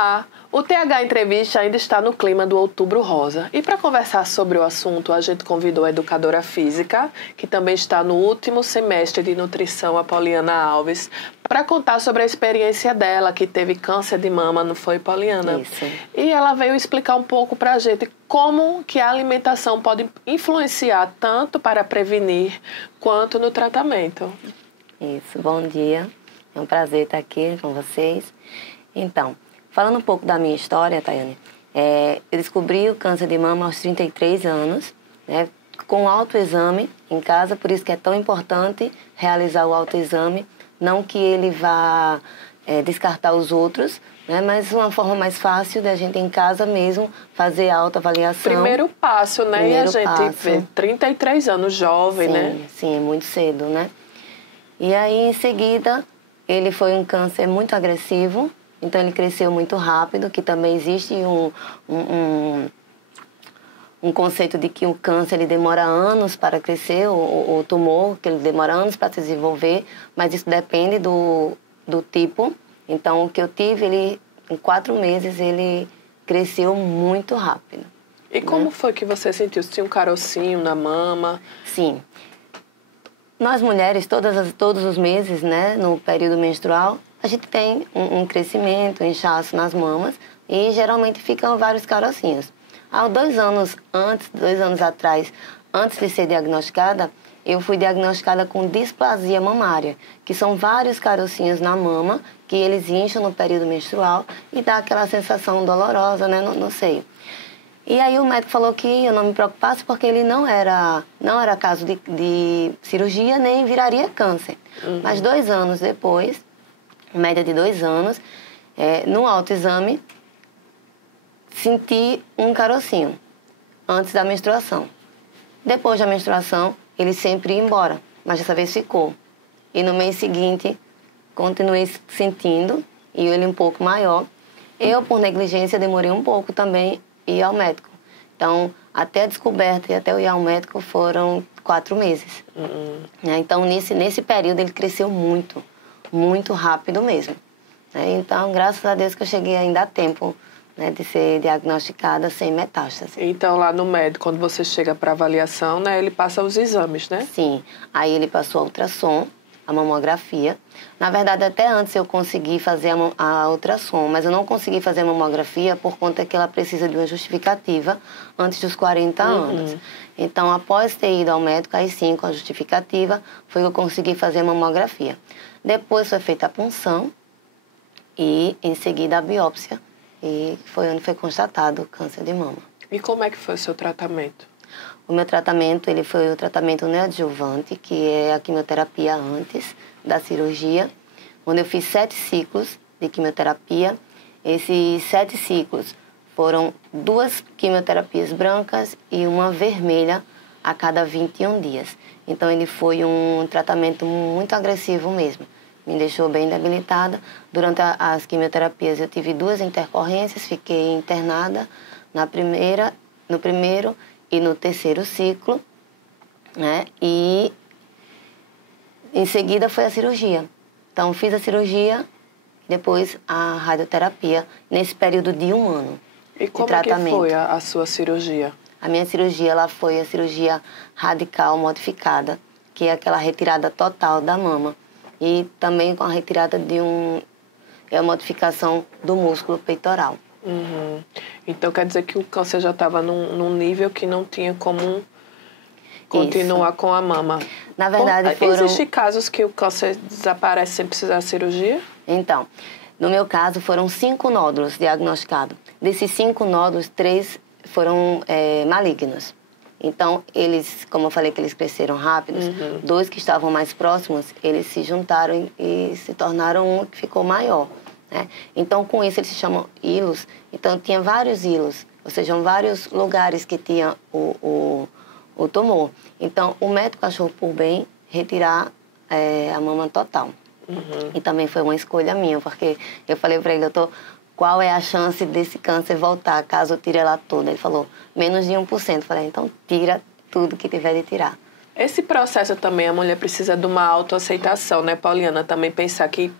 Olá! O TH Entrevista ainda está no clima do Outubro Rosa. E para conversar sobre o assunto, a gente convidou a educadora física, que também está no último semestre de nutrição, a Poliana Alves, para contar sobre a experiência dela, que teve câncer de mama, não foi, Poliana? Isso. E ela veio explicar um pouco para a gente como que a alimentação pode influenciar tanto para prevenir quanto no tratamento. Isso, bom dia. É um prazer estar aqui com vocês. Então, falando um pouco da minha história, Tayane, eu descobri o câncer de mama aos 33 anos, né, com autoexame em casa, por isso que é tão importante realizar o autoexame, não que ele vá descartar os outros, né, mas uma forma mais fácil da gente em casa mesmo fazer a autoavaliação. Primeiro passo, né? Primeiro e a gente passo. vê 33 anos, jovem, Sim, né? sim, é muito cedo, né? E aí, em seguida, ele foi um câncer muito agressivo, então ele cresceu muito rápido, que também existe um conceito de que o câncer ele demora anos para crescer, o tumor, que ele demora anos para se desenvolver, mas isso depende do tipo. Então, o que eu tive, ele, em 4 meses, ele cresceu muito rápido. E como foi que você sentiu? Você tinha um carocinho na mama? Sim. Nós mulheres, todos os meses, né, no período menstrual, a gente tem um crescimento, um inchaço nas mamas e geralmente ficam vários carocinhos. Há 2 anos atrás, antes de ser diagnosticada, eu fui diagnosticada com displasia mamária, que são vários carocinhos na mama, que eles incham no período menstrual e dá aquela sensação dolorosa, né, no seio. E aí o médico falou que eu não me preocupasse porque ele não era caso de cirurgia nem viraria câncer. Uhum. Mas 2 anos depois, média de 2 anos, no autoexame, senti um carocinho antes da menstruação. Depois da menstruação, ele sempre ia embora, mas dessa vez ficou. E no mês seguinte, continuei sentindo, e ele um pouco maior. Eu, por negligência, demorei um pouco também ir ao médico. Então, até a descoberta e até eu ir ao médico foram 4 meses. Então, nesse período, ele cresceu muito, muito rápido mesmo. Então, graças a Deus que eu cheguei ainda a tempo, né, de ser diagnosticada sem metástase. Então, lá no médico, quando você chega para avaliação, né, ele passa os exames, né? Sim. Aí ele passou a ultrassom, a mamografia. Na verdade, até antes eu consegui fazer a ultrassom, mas eu não consegui fazer a mamografia por conta que ela precisa de uma justificativa antes dos 40 anos. Então, após ter ido ao médico, aí sim, com a justificativa, foi que eu consegui fazer a mamografia. Depois foi feita a punção e, em seguida, a biópsia. E foi onde foi constatado o câncer de mama. E como é que foi o seu tratamento? O meu tratamento, ele foi o tratamento neoadjuvante, que é a quimioterapia antes da cirurgia, onde eu fiz 7 ciclos de quimioterapia. Esses 7 ciclos foram 2 quimioterapias brancas e uma vermelha a cada 21 dias. Então, ele foi um tratamento muito agressivo mesmo. Me deixou bem debilitada. Durante as quimioterapias, eu tive 2 intercorrências, fiquei internada no primeiro e no 3º ciclo, né? E em seguida foi a cirurgia. Então, fiz a cirurgia, depois a radioterapia, nesse período de 1 ano E de como tratamento. que foi a sua cirurgia? A minha cirurgia, ela foi a cirurgia radical modificada, que é aquela retirada total da mama. E também com a retirada de a modificação do músculo peitoral. Então, quer dizer que o câncer já estava num nível que não tinha como continuar com a mama. Na verdade, Existem casos que o câncer desaparece sem precisar de cirurgia? Então, no meu caso, foram 5 nódulos diagnosticados. Desses 5 nódulos, 3 foram malignos. Então, eles, como eu falei que eles cresceram rápidos, 2 que estavam mais próximos, eles se juntaram e se tornaram um que ficou maior. Né? Então, com isso, eles se chamam hilos. Então, tinha vários hilos, ou seja, vários lugares que tinha o tumor. Então, o médico achou por bem retirar a mama total. E também foi uma escolha minha, porque eu falei para ele, doutor, qual é a chance desse câncer voltar caso eu tire ela toda? Ele falou, menos de 1%. Eu falei, então tira tudo que tiver de tirar. Esse processo também, a mulher precisa de uma autoaceitação, né, Pauliana? Também pensar que,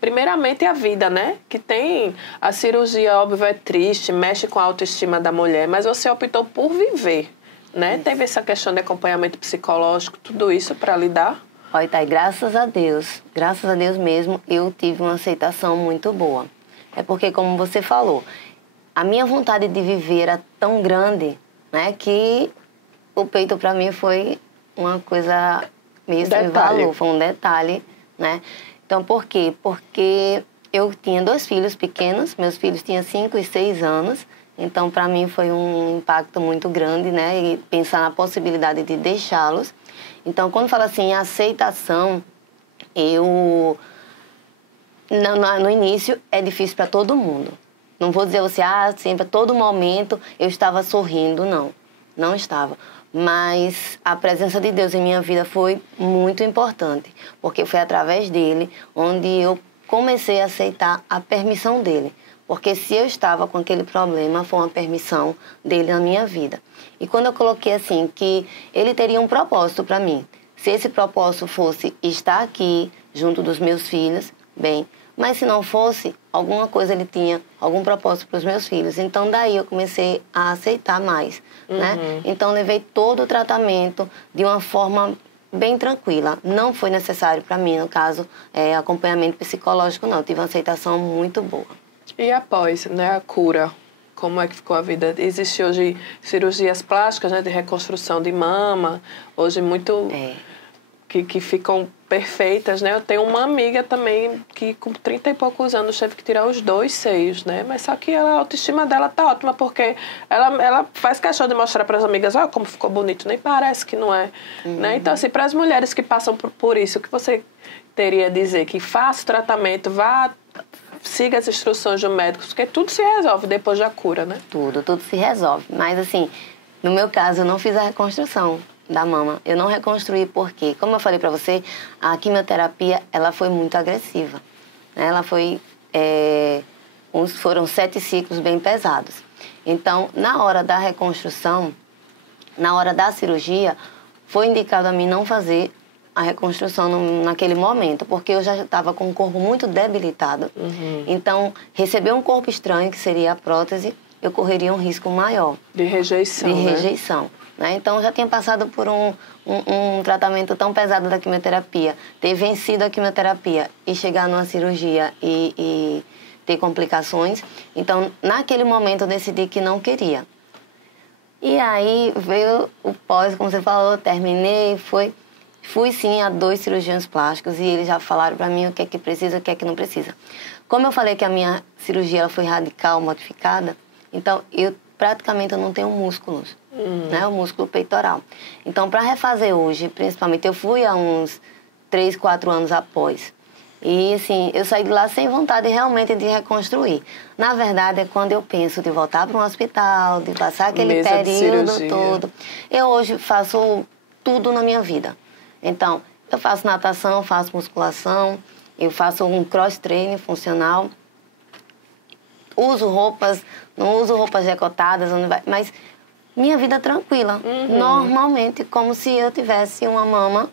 primeiramente, a vida, né? Que tem a cirurgia, óbvio, é triste, mexe com a autoestima da mulher, mas você optou por viver, né? Isso. Teve essa questão de acompanhamento psicológico, tudo isso para lidar? Olha, Thay, graças a Deus mesmo, eu tive uma aceitação muito boa. É porque, como você falou, a minha vontade de viver era tão grande, né, que o peito para mim foi uma coisa meio sem valor, foi um detalhe, né? Então, por quê? Porque eu tinha 2 filhos pequenos, meus filhos tinham 5 e 6 anos, então para mim foi um impacto muito grande, né? E pensar na possibilidade de deixá-los. Então, quando fala assim, aceitação, no início é difícil para todo mundo. Não vou dizer você, sempre, a todo momento eu estava sorrindo, não estava. Mas a presença de Deus em minha vida foi muito importante, porque foi através dele onde eu comecei a aceitar a permissão dele. Porque se eu estava com aquele problema, foi uma permissão dele na minha vida. E quando eu coloquei assim, que ele teria um propósito para mim, se esse propósito fosse estar aqui, junto dos meus filhos, bem, mas se não fosse, alguma coisa ele tinha, algum propósito para os meus filhos. Então, daí eu comecei a aceitar mais, né? Então, levei todo o tratamento de uma forma bem tranquila. Não foi necessário para mim, no caso, acompanhamento psicológico, não. Eu tive uma aceitação muito boa. E após, né, a cura, como é que ficou a vida? Existe hoje cirurgias plásticas, né, de reconstrução de mama, hoje muito... Que ficam perfeitas, né? Eu tenho uma amiga também que com 30 e poucos anos teve que tirar os 2 seios, né? Mas só que a autoestima dela tá ótima, porque ela faz questão de mostrar para as amigas, olha como ficou bonito, nem parece que não é, né? Então, assim, para as mulheres que passam por isso, o que você teria a dizer? Que faça o tratamento, siga as instruções do médico, porque tudo se resolve depois da cura, né? Tudo se resolve. Mas, assim, no meu caso, eu não fiz a reconstrução da mama. Eu não reconstruí porque, como eu falei para você, a quimioterapia, ela foi muito agressiva. Ela foi... foram 7 ciclos bem pesados. Então, na hora da reconstrução, na hora da cirurgia, foi indicado a mim não fazer a reconstrução naquele momento, porque eu já estava com o corpo muito debilitado. Então, receber um corpo estranho, que seria a prótese, eu correria um risco maior. De rejeição, né? Então, eu já tinha passado por um tratamento tão pesado da quimioterapia, ter vencido a quimioterapia e chegar numa cirurgia e ter complicações. Então, naquele momento, eu decidi que não queria. E aí, veio o pós, como você falou, terminei, fui sim a 2 cirurgiões plásticos e eles já falaram para mim o que é que precisa e o que é que não precisa. Como eu falei que a minha cirurgia ela foi radical, modificada, então eu praticamente não tenho músculos, né? O músculo peitoral. Então, para refazer hoje, principalmente, eu fui há uns 3, 4 anos após. E, assim, eu saí de lá sem vontade realmente de reconstruir. Na verdade, é quando eu penso de voltar para um hospital, de passar aquele período todo. Eu hoje faço tudo na minha vida. Então, eu faço natação, faço musculação, eu faço um cross-training funcional. Não uso roupas decotadas, mas minha vida é tranquila. Normalmente, como se eu tivesse uma mama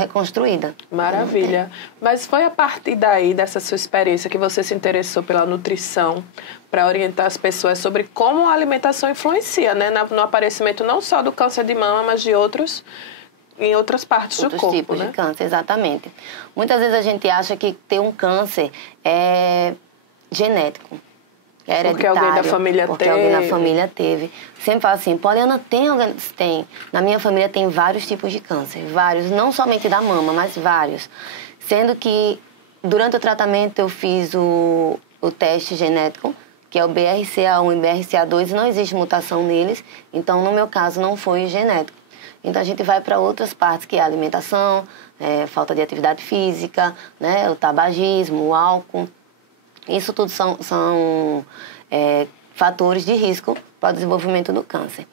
reconstruída. Maravilha. Mas foi a partir daí, dessa sua experiência, que você se interessou pela nutrição, para orientar as pessoas sobre como a alimentação influencia, né, no aparecimento não só do câncer de mama, mas de outros... em outras partes do corpo, tipos, né? De câncer, exatamente. Muitas vezes a gente acha que ter um câncer é genético, é hereditário. Porque alguém da família porque alguém da família teve. Sempre fala assim, Pauliana, tem alguém? Tem. Na minha família tem vários tipos de câncer, vários, não somente da mama, mas vários. Sendo que durante o tratamento eu fiz o teste genético, que é o BRCA1 e BRCA2, e não existe mutação neles, então no meu caso não foi genético. Então, a gente vai para outras partes, que é a alimentação, falta de atividade física, né, o tabagismo, o álcool. Isso tudo são fatores de risco para o desenvolvimento do câncer.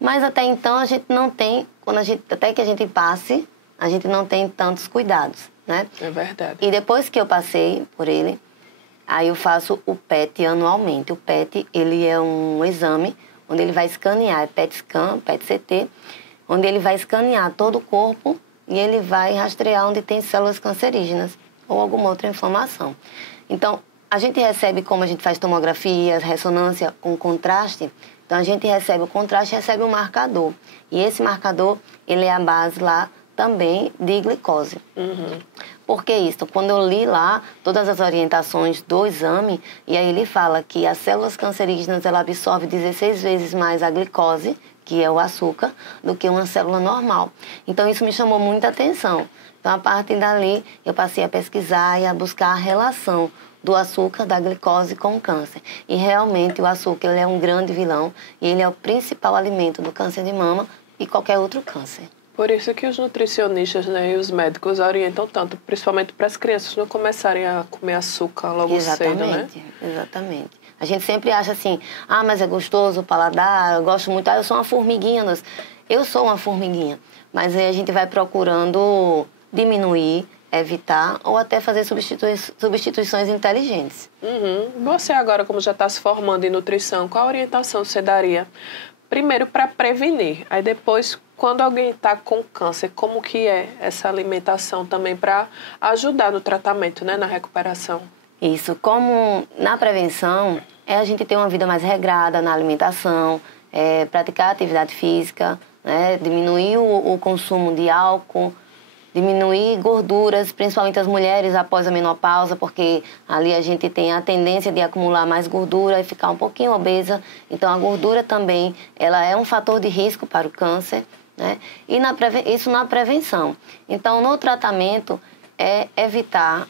Mas, até então, a gente não tem, até que a gente passe, a gente não tem tantos cuidados, né? É verdade. E depois que eu passei por ele, aí eu faço o PET anualmente. O PET, ele é um exame onde ele vai escanear, PET scan, PET CT, onde ele vai escanear todo o corpo e ele vai rastrear onde tem células cancerígenas ou alguma outra inflamação. Então, a gente recebe, como a gente faz tomografia, ressonância com contraste, então a gente recebe o contraste e recebe o marcador. E esse marcador, ele é a base lá também de glicose. Por que isso? Quando eu li lá todas as orientações do exame, e aí ele fala que as células cancerígenas, ela absorve 16 vezes mais a glicose, que é o açúcar, do que uma célula normal. Então isso me chamou muita atenção. Então a partir dali eu passei a pesquisar e a buscar a relação do açúcar, da glicose com o câncer. E realmente o açúcar, ele é um grande vilão e ele é o principal alimento do câncer de mama e qualquer outro câncer. Por isso que os nutricionistas, né, e os médicos orientam tanto, principalmente para as crianças não começarem a comer açúcar logo cedo, né? Exatamente. A gente sempre acha assim, mas é gostoso o paladar, eu gosto muito, eu sou uma formiguinha. Eu sou uma formiguinha, mas aí a gente vai procurando diminuir, evitar ou até fazer substituições inteligentes. Você agora, como já está se formando em nutrição, qual orientação você daria? Primeiro para prevenir, aí depois, quando alguém está com câncer, como que é essa alimentação também para ajudar no tratamento, né, na recuperação? Isso, como na prevenção, a gente ter uma vida mais regrada na alimentação, praticar atividade física, né, diminuir o consumo de álcool, diminuir gorduras, principalmente as mulheres após a menopausa, porque ali a gente tem a tendência de acumular mais gordura e ficar um pouquinho obesa. Então a gordura também, ela é um fator de risco para o câncer, né? E isso na prevenção. Então no tratamento é evitar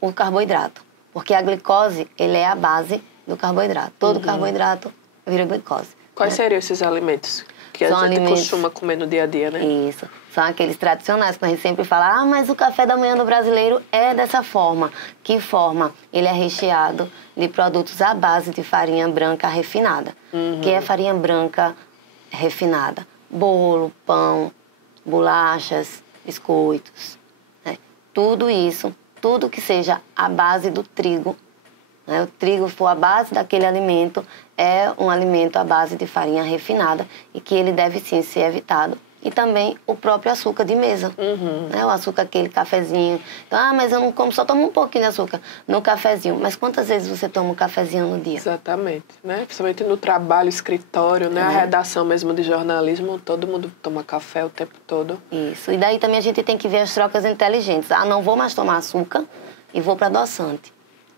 o carboidrato, porque a glicose, ele é a base do carboidrato. Todo carboidrato vira glicose. Quais seriam esses alimentos que a gente costuma comer no dia a dia, né? Isso. São aqueles tradicionais que a gente sempre fala, mas o café da manhã do brasileiro é dessa forma. Que forma? Ele é recheado de produtos à base de farinha branca refinada. Que é farinha branca refinada. Bolo, pão, bolachas, biscoitos. Né? Tudo isso, tudo que seja a base do trigo, né? O trigo for a base daquele alimento, é um alimento à base de farinha refinada e que ele deve sim ser evitado. E também o próprio açúcar de mesa, né? O açúcar, aquele cafezinho. Então, mas eu não como, só tomo um pouquinho de açúcar no cafezinho. Mas quantas vezes você toma um cafezinho no dia? Exatamente, né? Principalmente no trabalho, escritório, né? A redação mesmo de jornalismo, todo mundo toma café o tempo todo. Isso, e daí também a gente tem que ver as trocas inteligentes. Não vou mais tomar açúcar e vou para adoçante.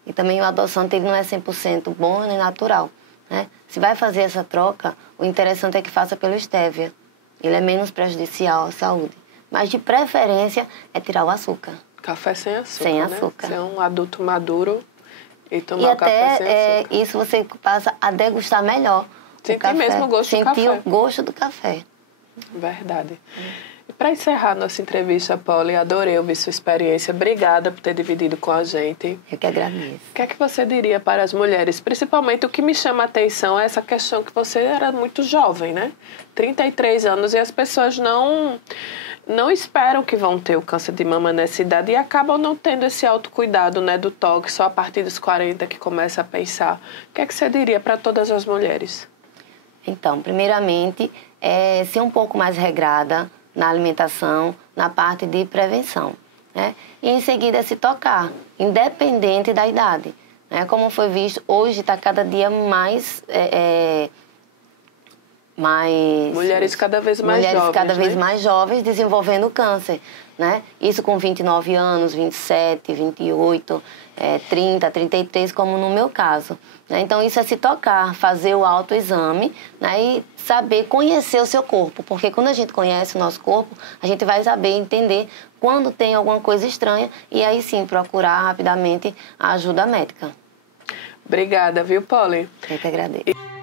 E também o adoçante, ele não é 100% bom nem natural, né? Se vai fazer essa troca, o interessante é que faça pelo stevia. Ele é menos prejudicial à saúde. Mas, de preferência, é tirar o açúcar. Café sem açúcar, sem né? açúcar. Ser um adulto maduro e tomar o café sem açúcar. Isso você passa a degustar melhor. Sentir mesmo o gosto do café. Sentir o gosto do café. Verdade. E para encerrar nossa entrevista, Polly, adorei ouvir sua experiência. Obrigada por ter dividido com a gente. Eu que agradeço. O que é que você diria para as mulheres? Principalmente o que me chama a atenção é essa questão que você era muito jovem, né? 33 anos e as pessoas não esperam que vão ter o câncer de mama nessa idade e acabam não tendo esse autocuidado, né, do toque, só a partir dos 40 que começa a pensar. O que é que você diria para todas as mulheres? Então, primeiramente, ser um pouco mais regrada na alimentação, na parte de prevenção, né? E em seguida se tocar, independente da idade, né? Como foi visto, hoje está cada dia mais mulheres cada vez mais jovens, cada vez mais jovens desenvolvendo câncer, né? Isso com 29 anos, 27, 28, 30, 33, como no meu caso, né? Então isso é se tocar, fazer o autoexame, né? E saber conhecer o seu corpo, porque quando a gente conhece o nosso corpo, a gente vai saber entender quando tem alguma coisa estranha e aí sim procurar rapidamente a ajuda médica. Obrigada, viu, Polly? Eu que agradeço.